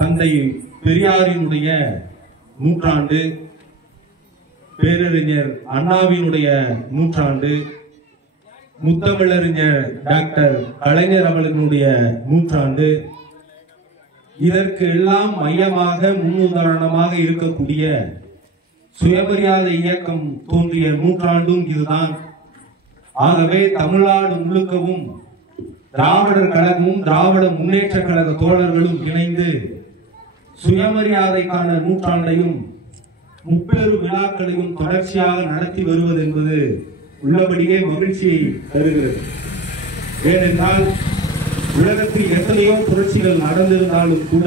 தந்தை பெரியாரினுடைய நூற்றாண்டு, பேரறிஞர் அண்ணாவினுடைய நூற்றாண்டு, முத்தமிழறிஞர் டாக்டர் கலைஞர் அவர்களுடைய நூற்றாண்டு, இதற்கு எல்லாம் மையமாக முன்னுதாரணமாக இருக்கக்கூடிய சுயமரியாதை இயக்கம் தோன்றிய நூற்றாண்டும் இதுதான். ஆகவே தமிழ்நாடு முழுக்கவும் திராவிடர் கழகமும் திராவிட முன்னேற்ற கழக தோழர்களும் இணைந்து சுயமரியாதைக்கான நூற்றாண்டையும் முப்பெரு விழாக்களையும் தொடர்ச்சியாக நடத்தி வருவது என்பது உள்ளபடியே மகிழ்ச்சியை தருகிறது. ஏனென்றால் உலகத்தில் எத்தனையோ புரட்சிகள் நடந்திருந்தாலும் கூட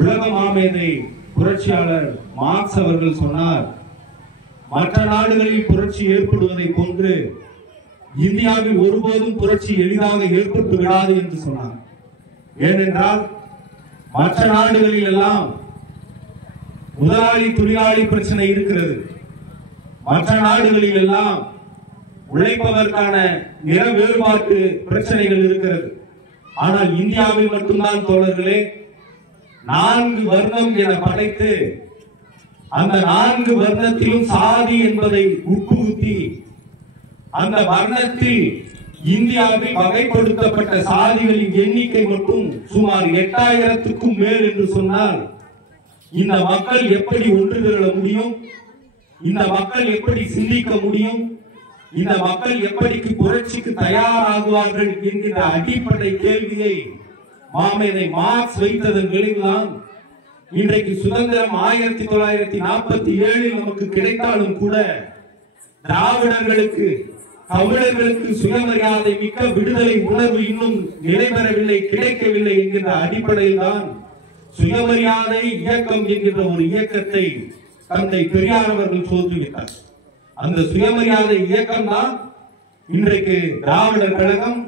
உலக மாமேதை புரட்சியாளர் மார்க்ஸ் அவர்கள் சொன்னார், மற்ற நாடுகளில் புரட்சி ஏற்படுவதை போன்று இந்தியாவில் ஒருபோதும் புரட்சி எளிதாக ஏற்பட்டு விடாது என்று சொன்னார். ஏனென்றால் மற்ற நாடுகளில் எல்லாம் முதலாளி தொழிலாளி பிரச்சனை இருக்கிறது, மற்ற நாடுகளில் எல்லாம் உழைப்பதற்கான நிற வேறுபாட்டு பிரச்சனைகள் இருக்கிறது. ஆனால் இந்தியாவில் மட்டும்தான் தோழர்களே 4 வர்ணம் என படைத்து அந்த 4 வர்ணத்திலும் சாதி என்பதை உட்புகுத்தி அந்த வர்ணத்தில் இந்தியாவில் வகைப்படுத்தப்பட்ட சாதிகளின் எண்ணிக்கை மட்டும் சுமார் 8000க்கும் மேல் என்று சொன்னால் இந்த மக்கள் எப்படி ஒன்று திரள முடியும்? இந்த மக்கள் எப்படி சிந்திக்க முடியும்? இந்த மக்கள் எப்படிக்கு புரட்சிக்கு தயாராகுவார்கள் என்கிற அடிப்படை கேள்வியை மாமேதை மார்க்ஸ் வைத்ததன் விளைவுதான் இன்றைக்கு சுதந்திரம் 1947 நமக்கு கிடைத்தாலும் கூட திராவிடர்களுக்கு தமிழர்களுக்கு சுயமரியாதை மிக்க விடுதலை உணர்வு இன்னும் நிலைபெறவில்லை, கிடைக்கவில்லை என்கின்ற அடிப்படையில் தான் சுயமரியாதை இயக்கம் என்கின்ற ஒரு இயக்கத்தை தந்தை பெரியார் அவர்கள் தோற்றுவித்தார். அந்த சுயமரியாதை இயக்கம் தான் இன்றைக்கு திராவிடர் கழகம்,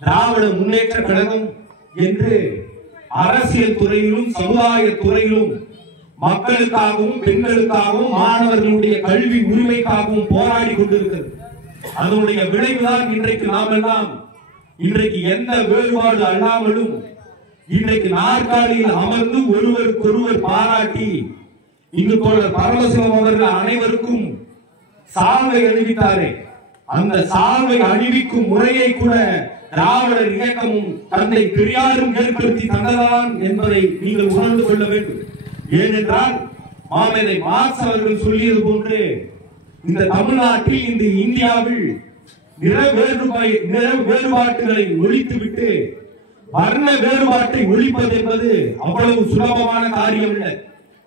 திராவிட முன்னேற்ற கழகம் என்று அரசியல் துறையிலும் சமுதாய துறையிலும் மக்களுக்காகவும் பெண்களுக்காகவும் மாணவர்களுடைய கல்வி உரிமைக்காகவும் போராடி கொண்டிருக்கிறது. அதனுடைய விளைவுதான் இன்றைக்கு நாம் எல்லாம் இன்றைக்கு எந்த வேறுபாடு அல்லாமலும் இன்றைக்கு நாற்காலியில் அமர்ந்து ஒருவருக்கொருவர் பாராட்டி இன்று தோழர் பரமசிவம் அவர்கள் அனைவருக்கும் சால்வை அணிவித்தாரே, அந்த சால்வை அணிவிக்கும் முறையை கூட திராவிடர் இயக்கமும் தந்தை பெரியாரும் ஏற்படுத்தி தந்ததான் என்பதை நீங்கள் உணர்ந்து கொள்ள வேண்டும். ஏனென்றால் மாமேதை மார்க்ஸ் அவர்கள் சொல்லியது போன்று இந்த தமிழ்நாட்டில் இந்த இந்தியாவில் நிற வேறுபாட்டுகளை ஒழித்துவிட்டு வர்ண வேறுபாட்டை ஒழிப்பது என்பது அவ்வளவு சுலபமான காரியம் இல்லை.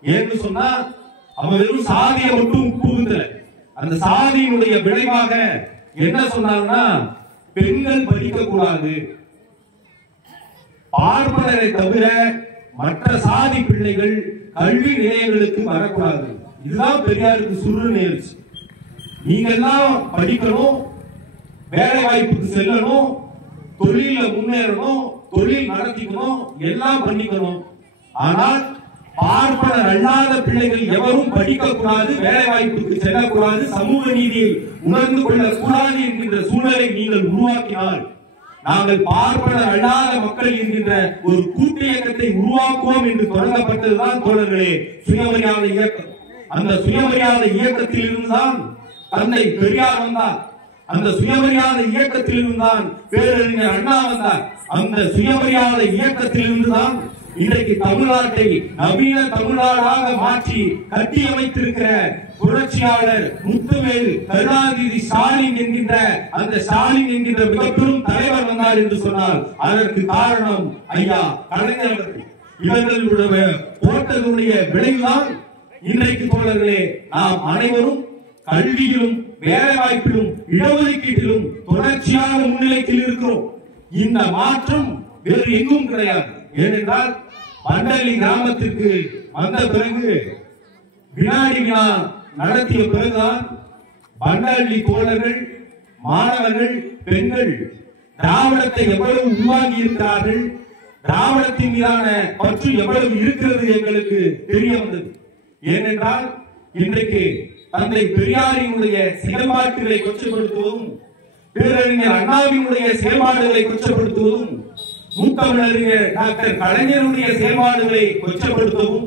ஏன்னு சொன்னா அவன் வெறும் சாதியை மட்டும் புகுந்தல, அந்த சாதியினுடைய விளைவாக என்ன சொன்னாங்கன்னா பெண்கள் படிக்க கூடாது, பார்ப்பனரை தவிர மற்ற சாதி பிள்ளைகள் கல்வி நிலையங்களுக்கு வரக்கூடாது. இதுதான் பெரியாருக்கு சுருள் நேர்ச்சி. நீங்க எல்லாம் படிக்கணும், வேலை வாய்ப்புக்கு செல்லணும், தொழில முன்னேறணும், தொழில் நடத்திக்கணும், எல்லாம் பண்ணிக்கணும். ஆனால் பார்ப்பனர் அல்லாத பிள்ளைகள் எவரும் படிக்க கூடாது, வேலை வாய்ப்புக்கு செல்லக்கூடாது, சமூக நீதியை உணர்ந்து கொள்ளக் கூடாது என்கின்ற சூழலை நீங்கள் உருவாக்கினால் நாங்கள் பார்ப்பனர் அல்லாத மக்கள் என்கின்ற ஒரு கூட்டு இயக்கத்தை உருவாக்குவோம் என்று தொடங்கப்பட்டதுதான் தோழர்களே சுயமரியாதை இயக்கம். அந்த சுயமரியாதை இயக்கத்தில் இருந்துதான் தந்தை பெரியார் வந்தார், அந்த சுயமரியாதை இயக்கத்தில் இருந்துதான் பேரறிஞர் அண்ணா வந்தார், அந்த சுயமரியாதை இயக்கத்தில் இருந்துதான் இன்றைக்கு தமிழ்நாட்டை நவீன தமிழ்நாடாக மாற்றி கட்டி அமைத்திருக்கிற புரட்சியாளர் முத்துவேல் கருணாநிதி ஸ்டாலின் என்கின்ற அந்த ஸ்டாலின் என்கின்ற மிகப்பெரும் தலைவர் வந்தார் என்று சொன்னால் அதற்கு காரணம் ஐயா கலைஞர் அவர்கள். இவர்களுடைய போட்டதுடைய விளைவுதான் இன்றைக்கு தோழர்களே நாம் அனைவரும் கல்வியிலும் வேலை வாய்ப்பிலும் இடஒதுக்கீட்டிலும் தொடர்ச்சியான முன்னிலையில் இருக்கிறோம். இந்த மாற்றம் வேறு எங்கும் கிடையாது. ஏனென்றால் மண்டலி கிராமத்திற்கு வந்த பிறகு வினாடி வினா நடத்திய பிறகுதான் மண்டலி தோழர்கள், மாணவர்கள், பெண்கள் திராவிடத்தை எவ்வளவு உருவாகி இருக்கிறார்கள், திராவிடத்தின் மீதான பற்று எவ்வளவு இருக்கிறது எங்களுக்கு தெரிய வந்தது. ஏனென்றால் இன்றைக்கு தந்தை பெரியாரினுடைய செயல்பாடுகளை கொச்சப்படுத்துவதும் பேரறிஞர் அண்ணாவினுடைய செயல்பாடுகளை கொச்சப்படுத்துவதும் மூத்தமிழறிஞர் டாக்டர் கலைஞருடைய செயல்பாடுகளை கொச்சப்படுத்தவும்,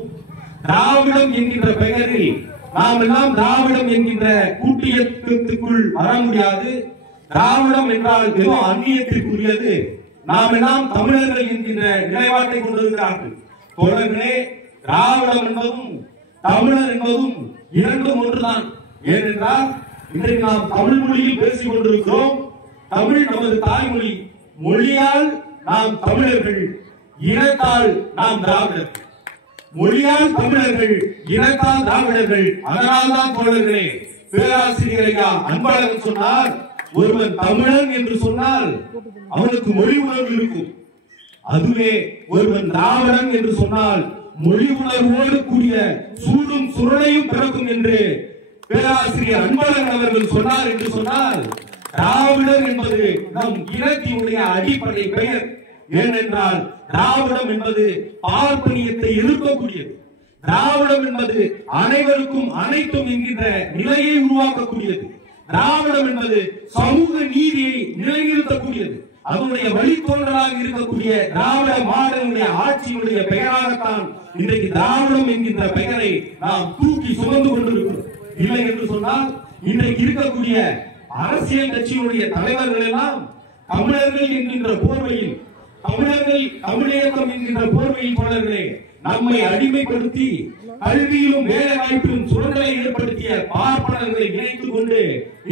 திராவிடம் என்கின்ற பெயரில் நாம் எல்லாம் திராவிடம் என்கின்ற கூட்டியத்துக்குள் வர முடியாது, திராவிடம் என்றால் ஏதோ அந்நியத்திற்குரியது, நாம் எல்லாம் தமிழர்கள் என்கின்ற நிலைப்பாட்டை கொண்டிருக்கிறார்கள். தோழர்களே, திராவிடம் என்பதும் தமிழர் என்பதும் இரண்டும் ஒன்றுதான். ஏனென்றால் இன்றைக்கு நாம் தமிழ் மொழியில் பேசிக் கொண்டிருக்கிறோம். தமிழ் நமது தாய்மொழி. மொழியால் நாம் தமிழர்கள், இனத்தால் நாம் திராவிடர்கள். மொழியால் தமிழர்கள், இனத்தால் திராவிடர்கள். அதனால்தான் தோழர்களே, பேராசிரியர் ஐயா அன்பழகன் சொன்னார், ஒருவன் தமிழன் என்று சொன்னால் அவனுக்கு மொழி உணர்வு இருக்கும். அதுவே ஒருவன் திராவிடன் என்று சொன்னால் மொழி உணர்வோடு கூடிய சூடும் சுரணையும் பிறக்கும் என்று பேராசிரியர் அன்பழகன் அவர்கள் சொன்னார் என்று சொன்னால், திராவிடர் என்பது நம் இனத்தினுடைய அடிப்படை பெயர். ஏனென்றால் திராவிடம் என்பது பார்ப்பனியத்தை எதிர்க்கக்கூடியது. திராவிடம் என்பது அனைவருக்கும் அனைத்தும் என்கின்ற நிலையை உருவாக்கக்கூடியது. திராவிடம் என்பது சமூக நீதியை நிலைநிறுத்தக்கூடியது. அதனுடைய வழித்தோன்றலாக இருக்கக்கூடிய திராவிட மாடலுடைய ஆட்சியினுடைய பெயராகத்தான் இன்றைக்கு திராவிடம் என்கின்ற பெயரை நாம் தூக்கி சுமந்து கொண்டிருக்கிறோம். இல்லை என்று சொன்னால் இன்றைக்கு இருக்கக்கூடிய அரசியல் கட்சியினுடைய தலைவர்கள் எல்லாம் தமிழர்கள் என்கின்ற போர்வையில், தமிழர்கள் தமிழகம் என்கின்ற போர்வையில் தொடர்களே நம்மை அடிமைப்படுத்தி கல்வியிலும் வேலை வாய்ப்பிலும் சுரண்டலை ஏற்படுத்திய பார்ப்பனர்களை இணைத்துக் கொண்டு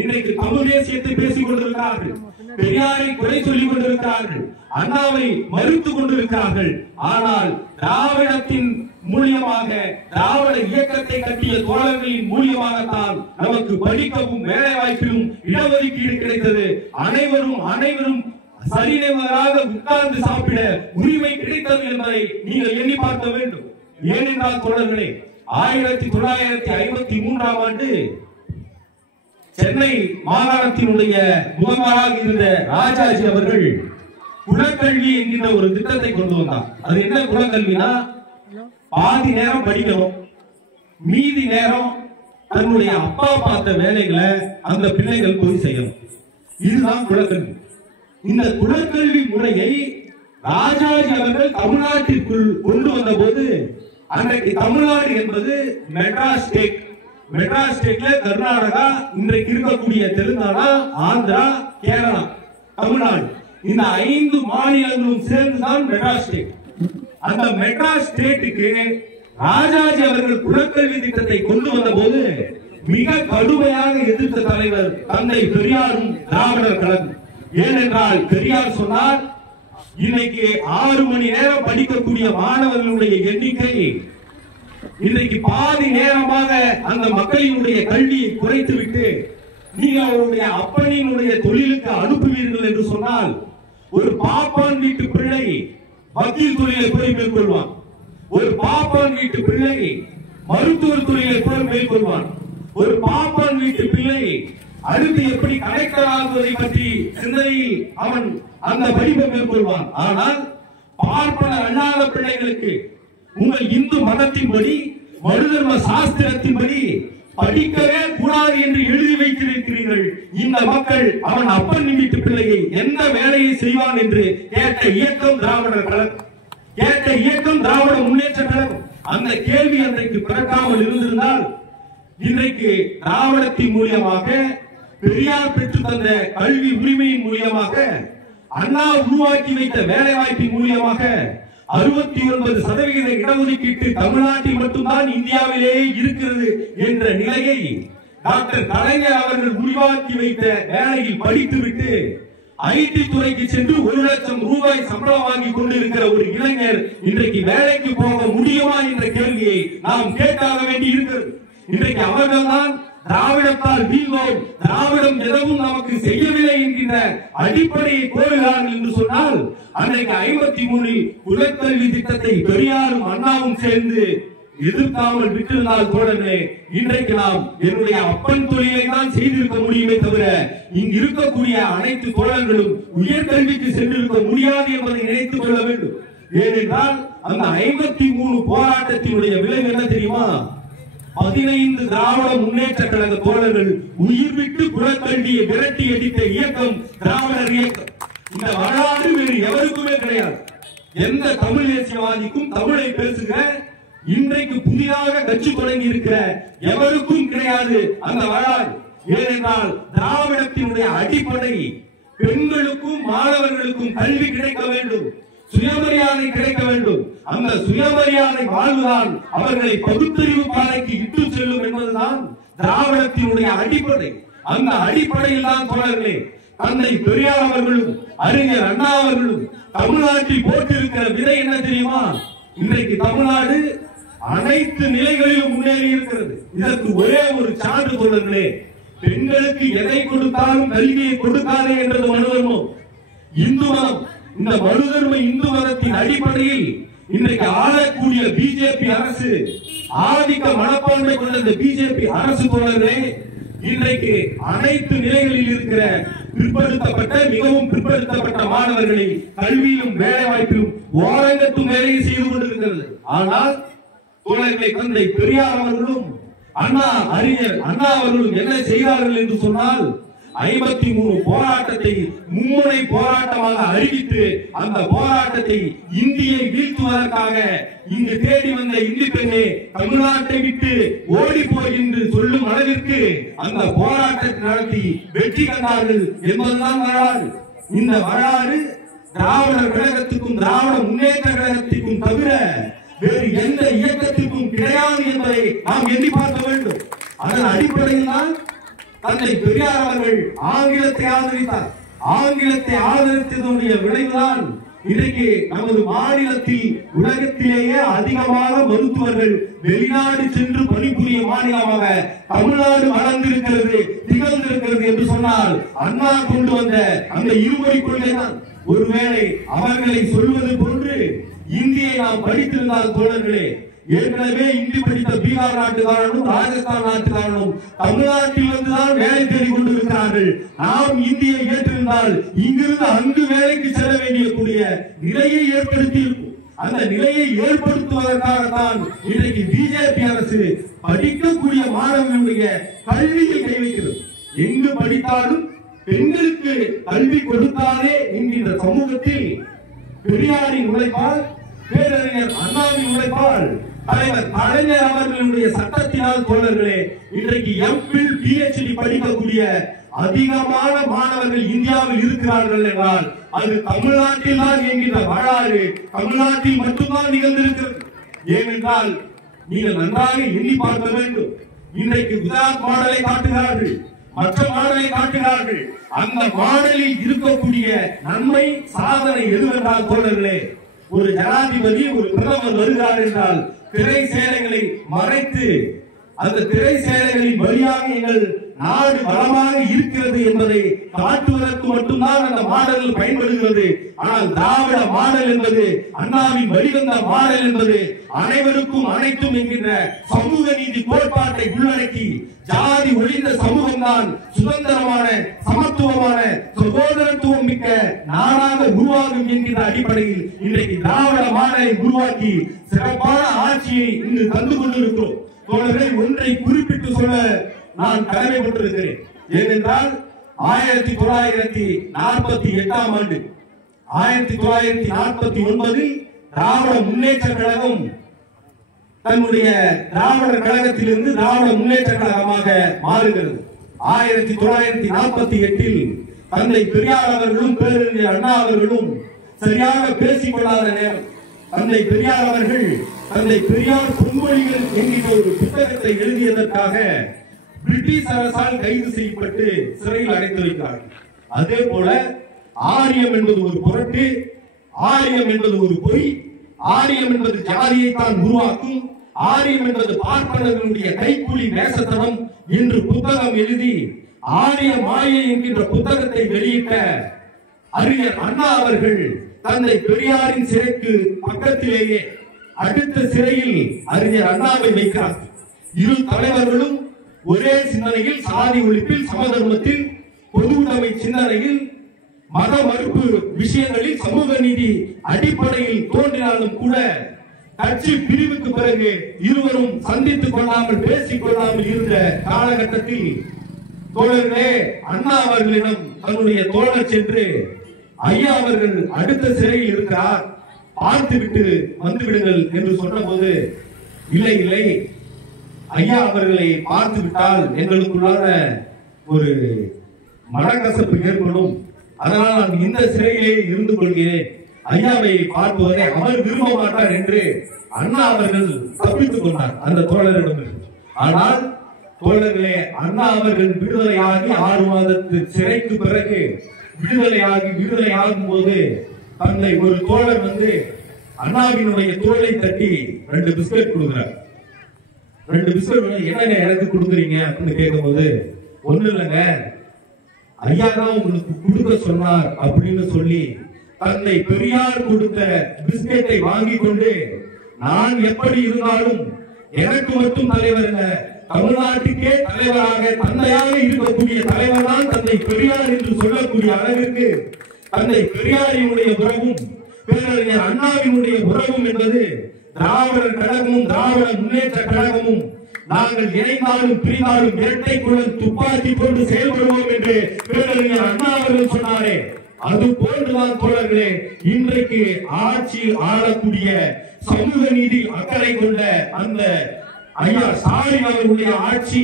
இன்றைக்கு தமிழ் தேசியத்தை பேசிக் கொண்டிருக்கிறார்கள். பெரியாரை குறை சொல்லிக் கொண்டிருக்கிறார்கள். அண்ணாவை மறுத்துக் கொண்டிருக்கிறார்கள். ஆனால் திராவிடத்தின் மூலியமாக, திராவிட இயக்கத்தை கட்டிய தோழர்களின் மூலியமாகத்தான் நமக்கு படிக்கவும் வேலை வாய்ப்பிலும் இடஒதுக்கீடு கிடைத்தது. அனைவரும் சரிநேராக உட்கார்ந்து சாப்பிட உரிமை கிடைத்தது என்பதை நீங்கள் எண்ணி பார்க்க வேண்டும். ஏனென்றால் தோழர்களே, 1953ஆம் ஆண்டு சென்னை மாகாணத்தினுடைய முதல்வராக இருந்த ராஜாஜி அவர்கள் குலக்கல்வி என்கின்ற ஒரு திட்டத்தை கொண்டு வந்தார். அது என்ன குலக்கல்வினா, பாதி நேரம் படிக்கணும், மீதி நேரம் தன்னுடைய அப்பா பார்த்த வேலைகளை அந்த பிள்ளைகள் போய் செய்யணும். இதுதான் குலக்கல்வி. இந்த குலக்கல்வி முறையை ராஜாஜி அவர்கள் தமிழ்நாட்டிற்குள் கொண்டு வந்த போது, அன்றைக்கு தமிழ்நாடு என்பது மெட்ராஸ் ஸ்டேட். மெட்ராஸ் ஸ்டேட்ல கர்நாடகா, இன்றைக்கு இருக்கக்கூடிய தெலுங்கானா, ஆந்திரா, கேரளா, தமிழ்நாடு, இந்த 5 மாநிலங்களும் சேர்ந்துதான் மெட்ராஸ் ஸ்டேட். அந்த மெட்ராஸ் ஸ்டேட்டுக்கு ராஜாஜி அவர்கள் குலக்கல்வி திட்டத்தை கொண்டு வந்த போது மிக கடுமையாக எதிர்த்த தலைவர் தந்தை பெரியாரும் திராவிடர் கழகம். ஏனென்றால் பெரியார் சொன்னார், இன்னைக்கு 6 மணி நேரம் படிக்கக்கூடிய மாணவர்களுடைய எண்ணிக்கை இன்றைக்கு பாதி நேரமாக அந்த மக்களினுடைய கல்வியை குறைத்துவிட்டு நீங்கள் அவருடைய அப்பனினுடைய தொழிலுக்கு அனுப்புவீர்கள் என்று சொன்னால், ஒரு பாப்பான் வீட்டு பிள்ளை வக்கீல் தொழிலை போய் மேற்கொள்வான், ஒரு பாப்பான் வீட்டு பிள்ளை மருத்துவர் தொழிலை போய் மேற்கொள்வான், ஒரு பாப்பான் வீட்டு பிள்ளை அடுத்து எப்படி கலெக்டர் ஆகுவதை பற்றி சிந்தனையில் அவன் அந்த படிப்பை மேற்கொள்வான். ஆனால் பார்ப்பன அல்லாத பிள்ளைகளுக்கு உங்கள் இந்து மதத்தின்படி, மருதர்ம சாஸ்திரத்தின்படி படிக்கவே கூடாது என்று எழுதி வைத்திருக்கிறீர்கள். இந்த மக்கள் அவன் அப்பன் வீட்டு பிள்ளையை எந்த வேலையை செய்வான் என்று கேட்ட இயக்கம் திராவிடர் கழகம், கேட்ட இயக்கம் திராவிட முன்னேற்ற கழகம். அந்த கேள்வி அன்றைக்கு பிறக்காமல் இருந்திருந்தால் இன்றைக்கு திராவிடத்தின் மூலியமாக, பெரியார் பெற்று தந்த கல்வி உரிமையின் மூலியமாக, அண்ணா உருவாக்கி வைத்த வேலை வாய்ப்பின் மூலியமாக 69% இடஒதுக்கீட்டு தமிழ்நாட்டில் மட்டும்தான் இந்தியாவிலேயே இருக்கிறது என்ற நிலையை டாக்டர் கலைஞர் அவர்கள் உருவாக்கி வைத்த வேலையில் படித்துவிட்டு ஐடி துறைக்கு சென்று 1 லட்சம் ரூபாய் சம்பளம் வாங்கி கொண்டிருக்கிற ஒரு இளைஞர் இன்றைக்கு வேலைக்கு போக முடியுமா என்ற கேள்வியை நாம் கேட்க வேண்டி இருக்கிறது. இன்றைக்கு அவர்கள்தான் திராவிடத்தால் வீழ்ந்தோம், திராவிடம் எதுவும் நமக்கு செய்யவில்லை என்கின்ற அடிப்படையை கோருகிறார்கள் என்று சொன்னால், அன்றைக்கு 53 குலக்கல்வி திட்டத்தை பெரியாரும் அண்ணாவும் சேர்ந்து எதிர்க்காமல் விட்டிருந்தால் தோழர்களே, இன்றைக்கு நாம் என்னுடைய அப்பன் தொழிலை தான் செய்திருக்க முடியுமே தவிர இங்கு இருக்கக்கூடிய அனைத்து தோழர்களும் உயர்கல்விக்கு சென்றிருக்க முடியாது என்பதை நினைத்துக் கொள்ள வேண்டும். ஏனென்றால் அந்த 53 போராட்டத்தினுடைய விளைவு என்ன தெரியுமா? 15 திராவிட முன்னேற்ற கழக தோழர்கள் உயிர் விட்டு குலக்கல்வியை விரட்டி அடித்த இயக்கம் திராவிடர் இயக்கம். இந்த வரலாறு வேறு எவருக்குமே கிடையாது. எந்த தமிழ் தேசியவாதிக்கும் தமிழை பேசுகிற இன்றைக்கு புதிதாக கட்சி தொடங்கி இருக்கிற எவருக்கும் கிடையாது அந்த வரலாறு. ஏனென்றால் திராவிடத்தினுடைய அடிப்படை பெண்களுக்கும் மாணவர்களுக்கும் கல்வி கிடைக்க வேண்டும், சுயமரியாதை கிடைக்க வேண்டும். அந்த சுயமரியாதை வாழ்வுதான் அவர்களை பகுத்தறிவு பாதைக்கு இட்டு செல்லும் என்பதுதான் திராவிடத்தினுடைய அடிப்படை. அந்த அடிப்படையில் தான் தோழர்களே தந்தை பெரியார் அவர்களும் அறிஞர் அண்ணா அவர்களும் தமிழ்நாட்டில் போட்டிருக்கிற விதை என்ன தெரியுமா? இன்றைக்கு தமிழ்நாடு அனைத்து நிலைகளிலும் முன்னேறி இருக்கிறது. இதற்கு ஒரே ஒரு சான்று தோழர்களே, பெண்களுக்கு எதை கொடுத்தாலும் கல்வியை கொடுக்காதே என்றது மனு தர்மம். இந்து மதம், இந்த மனு தர்ம இந்து மதத்தின் அடிப்படையில் இன்றைக்கு ஆளக்கூடிய பிஜேபி அரசு, ஆதிக்க மனப்பான்மை கொண்ட இந்த பிஜேபி அரசு தோழர்களே இன்றைக்கு அனைத்து நிலைகளில் இருக்கிற பிற்படுத்தப்பட்ட மிகவும் பிற்படுத்தப்பட்ட மாணவர்களை கல்வியிலும் வேலை வாய்ப்பிலும் ஓரங்கட்டும் வேலையை செய்து கொண்டிருக்கிறது. ஆனால் தோழர்களை தந்தை பெரியார் அவர்களும் அறிஞர் அண்ணா அவர்களும் என்ன செய்தார்கள் என்று சொன்னால் 53 போராட்டத்தை மும்முனை போராட்டமாக அறிவித்து அந்த போராட்டத்தை இந்தியை வீழ்த்துவதற்காக இங்கு தேடி வந்த இந்தி பெண்ணே தமிழ்நாட்டை விட்டு ஓடி போய் என்று சொல்லும் அளவிற்கு அந்த போராட்டத்தை நடத்தி வெற்றி கண்டார்கள் என்பதுதான் வரலாறு. இந்த வரலாறு திராவிடர் கழகத்துக்கும் திராவிட முன்னேற்ற கழகத்திற்கும் தவிர வேறு எந்த இயக்கத்திற்கும் கிடையாது என்பதை நாம் எண்ணி பார்க்க வேண்டும். அதன் அடிப்படையில் தான் தந்தை பெரியார் அவர்கள் ஆங்கிலத்தை ஆதரித்தார். ஆங்கிலத்தை ஆதரித்ததனுடைய விளைவுதான் இன்றைக்கு நமது மாநிலத்தில் உலகத்திலேயே அதிகமான மருத்துவர்கள் வெளிநாடு சென்று பணிபுரிய மாநிலமாக தமிழ்நாடு வளர்ந்திருக்கிறது, திகழ்ந்திருக்கிறது என்று சொன்னால் அண்ணா கொண்டு வந்த அந்த இருமொழி கொள்கைதான். ஒருவேளை அவர்களை சொல்வது போன்று இந்தியை நாம் படித்திருந்தால் தோழர்களே, ஏற்கனவே இந்தி படித்த பீகார் நாட்டுக்காரனும் ராஜஸ்தான் நாட்டுக்காரனும் தமிழ்நாட்டில் வந்துதான் வேலை தேடிக் கொண்டிருக்கிறார்கள். நாம் இந்தியை ஏற்றிருந்தால் இங்கிருந்து அங்கு வேலைக்கு செல்ல வேண்டிய நிலையை ஏற்படுத்தி இருக்கும். அந்த நிலையை ஏற்படுத்துவதற்காகத்தான் இன்றைக்கு பிஜேபி அரசு படிக்கக்கூடிய மாணவர்களுடைய கல்வியில் கை வைக்கிறது. எங்கு படித்தாலும் பெண்களுக்கு கல்வி கொடுத்தாலே என்கின்ற சமூகத்தில் பெரியாரின் உழைப்பால், பேரறிஞர் அண்ணாவின் உழைப்பால், தலைவர் கலைஞர் அவர்களுடைய சட்டத்தினால் தோழர்களே இன்றைக்கு எம்பில் PhD படிக்கக்கூடிய அதிகமான மாணவர்கள் இந்தியாவில் இருக்கிறார்கள் என்றால் அது தமிழ்நாட்டில் தான் என்கின்ற வரலாறு தமிழ்நாட்டில் மட்டும்தான் நிகழ்ந்திருக்கிறது. ஏனென்றால் நீங்கள் நன்றாக எண்ணி பார்க்க வேண்டும். இன்றைக்கு குஜராத் மாடலை காட்டுகிறார்கள், மற்ற மாடலை காட்டுகிறார்கள். அந்த மாடலில் இருக்கக்கூடிய நன்மை சாதனை எதுவென்றால் தோழர்களே, ஒரு ஜனாதிபதி ஒரு பிரதமர் வருகிறார் என்றால் திரை சேலைகளை மறைத்து அந்த திரை சேலைகளின் வழியாக எங்கள் நாடு வளமாக இருக்கிறது என்பதை காட்டுவதற்கு மட்டும்தான் அந்த மாடல் பயன்படுகிறது. ஆனால் திராவிட மாடல் என்பது, அண்ணாவின் வழிவந்த மாடல் என்பது அனைவருக்கும் அனைத்தும் என்கின்ற சமூக நீதி கோட்பாட்டை உள்ளடக்கி ஜாதி ஒழிந்த சமூகம் தான் சுதந்திரமான, சமத்துவமான, சகோதரத்துவம் மிக்க நாடாக உருவாகும் என்கின்ற அடிப்படையில் இன்றைக்கு திராவிட மாடலை உருவாக்கி சிறப்பான ஆட்சியை இங்கு தந்து கொண்டிருக்கிறோம். தோழர்களை ஒன்றை குறிப்பிட்டு சொல்ல நான் கடமைப்பட்டிருக்கிறேன். ஏனென்றால் 1948 ஆண்டு 1949 திராவிட முன்னேற்ற கழகம் தன்னுடைய திராவிடர் கழகத்திலிருந்து திராவிட முன்னேற்ற கழகமாக மாறுகிறது. 1948 தந்தை பெரியார் அவர்களும் பேரறிஞர் அண்ணா அவர்களும் சரியாக பேசிக் கொள்ளாத நேரம் தந்தை பெரியார் அவர்கள் தந்தை பெரியார் பொன்மொழிகள் என்கிற ஒரு புத்தகத்தை எழுதியதற்காக பிரிட்டிஷ் அரசால் கைது செய்யப்பட்டு சிறையில் அடைத்து வைக்கிறார்கள். அதே போல ஆரியம் என்பது ஒரு பொருட்டு, ஆரியம் என்பது ஒரு பொய், ஆரியம் என்பது ஜாதியை தான் உருவாக்கும், ஆரியம் என்பது பார்ப்பனர்களுடைய கைக்கூலி நேசத்தனம் என்று புத்தகம் எழுதி ஆரிய மாயை என்கின்ற புத்தகத்தை வெளியிட்ட அறிஞர் அண்ணா அவர்கள் தந்தை பெரியாரின் சிறைக்கு பக்கத்திலேயே அடுத்த சிறையில் அறிஞர் அண்ணாவை வைக்கிறார். இரு தலைவர்களும் ஒரே சிந்தனையில், சாதி ஒழிப்பில், சமதர்மத்தில், பொது உடைமை சிந்தனையில், மத மறுப்பு விஷயங்களில், சமூக நீதி அடிப்படையில் தோன்றினாலும் கூட கட்சி பிரிவுக்கு பிறகு இருவரும் சந்தித்துக் கொள்ளாமல் பேசிக் கொள்ளாமல் இருந்த காலகட்டத்தில் தோழர்களே அண்ணா அவர்களிடம் தன்னுடைய தோழர் சென்று ஐயா அவர்கள் அடுத்த சிறையில் இருக்கிறார், பார்த்து விட்டு வந்து விடுங்கள் என்று சொன்ன போது, இல்லை இல்லை, ஐயா அவர்களை பார்த்து விட்டால் எங்களுக்குள்ளான ஒரு மனக்கசப்பு ஏற்படும், அதனால் நான் இந்த சிறையிலே இருந்து கொள்கிறேன், ஐயாவை பார்ப்பதை அவர் விரும்ப மாட்டார் என்று அண்ணா அவர்கள் தப்பித்துக் கொண்டார் அந்த தோழரிடம். ஆனால் தோழர்களே, அண்ணா அவர்கள் விடுதலையாகி 6 மாதத்து சிறைக்கு பிறகு விடுதலையாகும் போது தன்னை ஒரு தோழர் வந்து அண்ணாவினுடைய தோளை தட்டி 2 பிஸ்கட் கொடுக்கிறார். 2 பிஸ்கட் என்னங்க எனக்கு கொடுக்குறீங்க அப்படின்னு கேட்கும் போது, ஒண்ணு இல்லைங்க, ஐயா தான் உங்களுக்கு கொடுக்க சொன்னார் அப்படின்னு சொல்லி தன்னை பெரியார் கொடுத்த பிஸ்கெட்டை வாங்கி கொண்டு, நான் எப்படி இருந்தாலும் எனக்கு மட்டும் தலைவர் அல்ல, தமிழ்நாட்டுக்கே தலைவராக தந்தையாக இருக்கக்கூடிய தலைவர் தான் தந்தை பெரியார் என்று சொல்லக்கூடிய அளவிற்கு தந்தை பெரியாரினுடைய உறவும் பேரறிஞர் அண்ணாவினுடைய உறவும் என்பது திராவிடர் கழகமும் திராவிட முன்னேற்ற கழகமும் நாங்கள் இணைந்தாலும் பிரிந்தாலும் இரட்டை குழல் துப்பாக்கி கொண்டு செயல்படுவோம் என்று பேரறிஞர் அண்ணா அவர்கள் சொன்னாரே, அது போன்றுதான் தோழர்களே இன்றைக்கு ஆட்சியில் ஆளக்கூடிய சமூக நீதி அக்கறை கொண்ட அந்த ஐயா ஸ்டாலின் அவர்களுடைய ஆட்சி,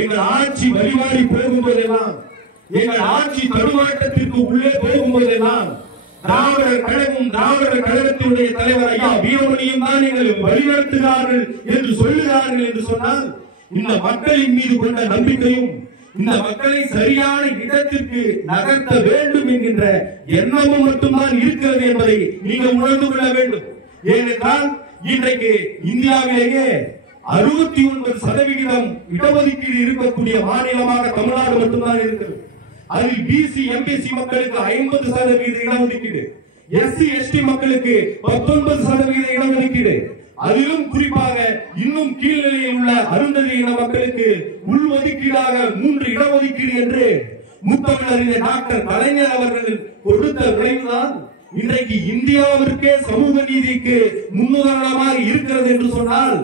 எங்கள் ஆட்சி வழிமாறி போகும்போதெல்லாம், எங்கள் ஆட்சி தடுமாற்றத்திற்கு உள்ளே போகும்போதெல்லாம் திராவிடர் கழகம் திராவிடர் கழகத்தினுடைய தலைவர் ஐயா வீரமணியும் தான் எங்களை வழிநடத்துகிறார்கள் என்று சொல்லுகிறார்கள் என்று சொன்னால், இந்த மக்களின் மீது கொண்ட நம்பிக்கையும் இந்த மக்களை சரியான இடத்திற்கு நகர்த்த வேண்டும் என்கின்ற எண்ணமும் மட்டும்தான் இருக்கிறது என்பதை நீங்கள் உணர்ந்து கொள்ள வேண்டும். ஏனென்றால் இன்றைக்கு இந்தியாவிலேயே 69% இடஒதுக்கீடு இருக்கக்கூடிய மாநிலமாக தமிழ்நாடு மட்டும்தான் இருக்கிறது. அதில் பிசி எம்பிசி மக்களுக்கு 50% இடஒதுக்கீடு, எஸ்சி எஸ்டி மக்களுக்கு 19% இடஒதுக்கீடு, அதிலும் குறிப்பாக இன்னும் கீழ்நிலையில் உள்ள அருந்ததி இன மக்களுக்கு உள்ஒதுக்கீடாக 3 இடஒதுக்கீடு என்று முத்தமிழறிஞர் டாக்டர் கலைஞர் அவர்கள் கொடுத்த விளைவுதான் இன்றைக்கு இந்தியாவிற்கே சமூக நீதிக்கு முன்னுதாரணமாக இருக்கிறது என்று சொன்னால்,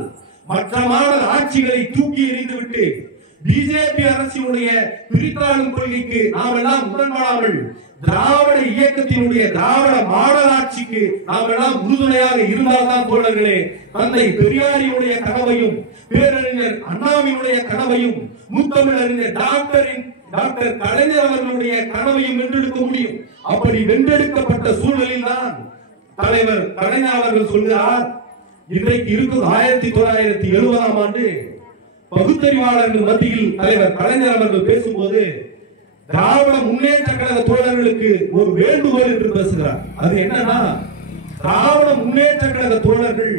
மற்ற மாநில ஆட்சிகளை தூக்கி எறிந்துவிட்டு பிஜேபி அரசினுடைய பிரித்தாளும் கொள்கைக்கு நாம் எல்லாம் உடன்படாமல் திராவிட இயக்கத்தினுடைய திராவிட மாடல் ஆட்சிக்கு நாம் எல்லாம் உறுதுணையாக இருந்தால்தான் தோழர்களே தந்தை பெரியாரினுடைய கனவையும் பேரறிஞர் அண்ணாவினுடைய கனவையும் முத்தமிழறிஞர் டாக்டர் கலைஞர் அவர்களுடைய கனவையும் வென்றெடுக்க முடியும். அப்படி வென்றெடுக்கப்பட்ட சூழலில் தான் தலைவர் கலைஞர் அவர்கள் சொல்கிறார், இன்றைக்கு இருக்கும் 1970ஆம் ஆண்டு பகுத்தறிவாளர்கள் மத்தியில் தலைவர் கலைஞர் அவர்கள் பேசும்போது திராவிட முன்னேற்ற கழக தோழர்களுக்கு ஒரு வேண்டுகோள் என்று பேசுகிறார். அது என்னன்னா, திராவிட முன்னேற்ற கழக தோழர்கள்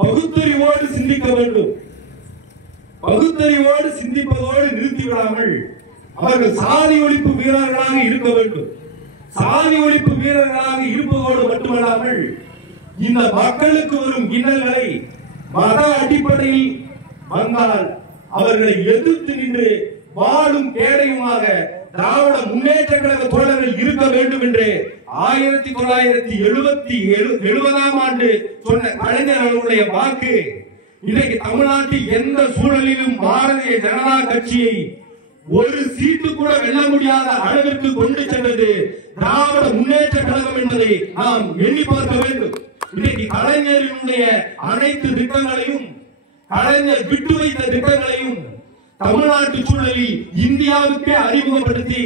பகுத்தறிவோடு சிந்திக்க வேண்டும். பகுத்தறிவோடு சிந்திப்பதோடு நிறுத்திவிடாமல் அவர்கள் சாதி ஒழிப்பு வீரர்களாக இருக்க வேண்டும். சாதி ஒழிப்பு வீரர்களாக இருப்பதோடு மட்டுமல்லாமல் இந்த மக்களுக்கு வரும் இன்னல்களை மத அடிப்படையில் வந்தால் அவர்களை எதிர்த்து நின்று வாழும் கேடையுமாக திராவிட முன்னேற்ற கழக தோழர்கள் இருக்க வேண்டும் என்று 1970ஆம் ஆண்டு சொன்ன கலைஞர் அவர்களுடைய வாக்கு இன்றைக்கு தமிழ்நாட்டில் எந்த சூழலிலும் பாரதிய ஜனதா கட்சியை ஒரு சீட்டு கூட வெல்ல முடியாத அளவிற்கு கொண்டு சென்றது திராவிட முன்னேற்ற கழகம் என்பதை நாம் எண்ணி பார்க்க வேண்டும். இன்றைக்கு கலைஞரினுடைய அனைத்து திட்டங்களையும் கலைஞர் விட்டு வைத்த திட்டங்களையும் தமிழ்நாட்டு சூழலில் இந்தியாவுக்கே அறிமுகப்படுத்தி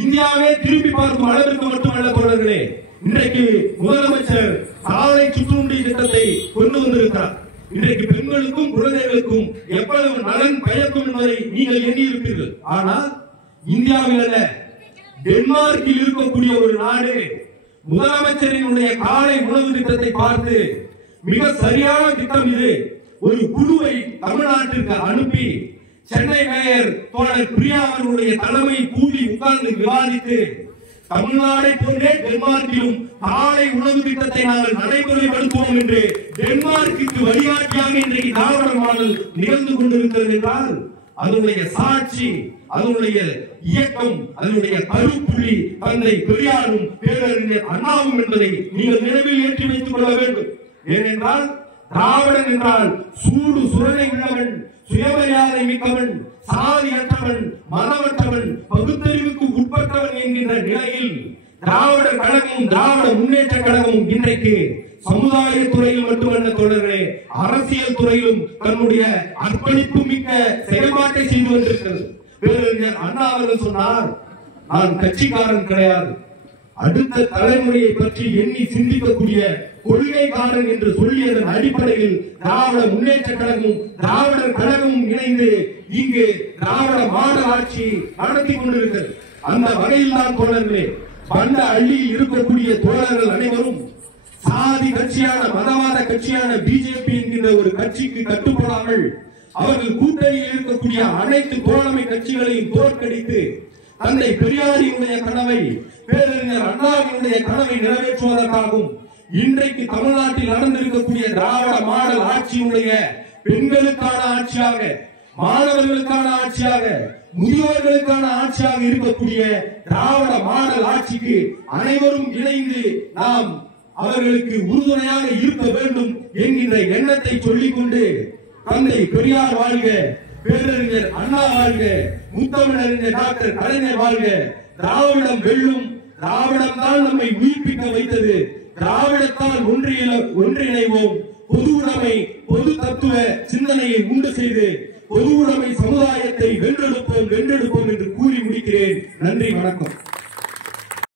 இந்தியாவே திரும்பி பார்க்கும் அளவிற்கு மட்டுமல்ல தோழர்களே, இன்றைக்கு முதலமைச்சர் சாலை சுற்றுண்டி திட்டத்தை கொண்டு வந்திருக்கிறார். இன்றைக்கு பெண்களுக்கும் குழந்தைகளுக்கும் எவ்வளவு நலன் பயக்கும் என்பதை நீங்கள் எண்ணியிருப்பீர்கள். ஆனால் இந்தியாவில் அல்ல, டென்மார்க்கில் இருக்கக்கூடிய ஒரு நாடு முதலமைச்சரினுடைய காலை உணவு திட்டத்தை பார்த்து மிக சரியான திட்டம் இது, ஒரு குழுவை தமிழ்நாட்டிற்கு அனுப்பி சென்னை மேயர் தோழர் பிரியா அவர்களுடைய தலைமை கூடி உட்கார்ந்து விவாதித்து தமிழ்நாடை போன்றே டென்மார்க்கிலும் காலை உணவு திட்டத்தை நாங்கள் நடைமுறைப்படுத்துவோம் என்று டென்மார்க்கு வழிகாட்டியாக இன்றைக்கு திராவிட மாடல் நிகழ்ந்து கொண்டிருக்கிறது என்றால் அதனுடைய சாட்சி, அதனுடைய இயக்கம், அதனுடைய கருப்புள்ளி தந்தை பெரியாரும் பேரறிஞர் அண்ணாவும் என்பதை நீங்கள் நினைவில் ஏற்றி வைத்துக் கொள்ள வேண்டும். ஏனென்றால் திராவிடன் என்றால் சூடு சுரணை உள்ளவன், சுயமரியாதை மிக்கவன், சாதியற்றவன், மனமற்றவன், பகுத்தறிவுக்கு உட்பட்டவன் என்கின்ற நிலையில் திராவிடர் கழகமும் திராவிட முன்னேற்ற கழகமும் இன்றைக்கு சமுதாய துறையில் மட்டுமல்ல தொடரே, அரசியல் துறையிலும் தன்னுடைய அர்ப்பணிப்பு மிக்க செயல்பாட்டை செய்து கொண்டிருக்கிறது. பேரறிஞர் அண்ணா அவர்கள் சொன்னார், நான் கட்சிக்காரன் கிடையாது, அடுத்த தலைமுறையை பற்றி எண்ணி சிந்திக்கக்கூடிய கொள்கைக்காரன் என்று சொல்லியதன் அடிப்படையில் திராவிட முன்னேற்ற கழகமும் திராவிடர் கழகமும் இணைந்து இங்கு திராவிட மாடல் ஆட்சி நடத்தி கொண்டிருக்கிறது. அந்த வகையில் தான் தோழர்களே, பண்ட அள்ளியில் இருக்கக்கூடிய தோழர்கள் அனைவரும் சாதி கட்சியான மதவாத கட்சியான பிஜேபி என்கின்ற ஒரு கட்சிக்கு கட்டுப்படாமல் அவர்கள் கூட்டணியில் இருக்கக்கூடிய அனைத்து தோழமை கட்சிகளையும் தோற்கடித்து தந்தை பெரியாரினுடைய கனவை, பேரறிஞர் அண்ணாவினுடைய கனவை நிறைவேற்றுவதற்காகவும் இன்றைக்கு தமிழ்நாட்டில் நடந்திருக்கக்கூடிய திராவிட மாடல் ஆட்சியுடைய பெண்களுக்கான ஆட்சியாக, மாணவர்களுக்கான ஆட்சியாக, முதியோர்களுக்கான ஆட்சியாக இருக்கக்கூடிய திராவிட மாடல் ஆட்சிக்கு அனைவரும் இணைந்து நாம் அவர்களுக்கு உறுதுணையாக இருக்க வேண்டும் என்கின்ற எண்ணத்தை சொல்லிக் கொண்டு, தந்தை பெரியார் வாழ்க, பேரறிஞர் அண்ணா வாழ்க, முத்தமிழறிஞர் டாக்டர் கலைஞர் வாழ்க, திராவிடம் வெல்லும், திராவிடம் தான் நம்மை உயிர்ப்பிக்க வைத்தது, திராவிடத்தால் ஒன்றிணைவோம், பொது உடைமை பொது தத்துவ சிந்தனையை உண்டு செய்து பொது உடைமை சமுதாயத்தை வென்றெடுப்போம் என்று கூறி முடிக்கிறேன். நன்றி, வணக்கம்.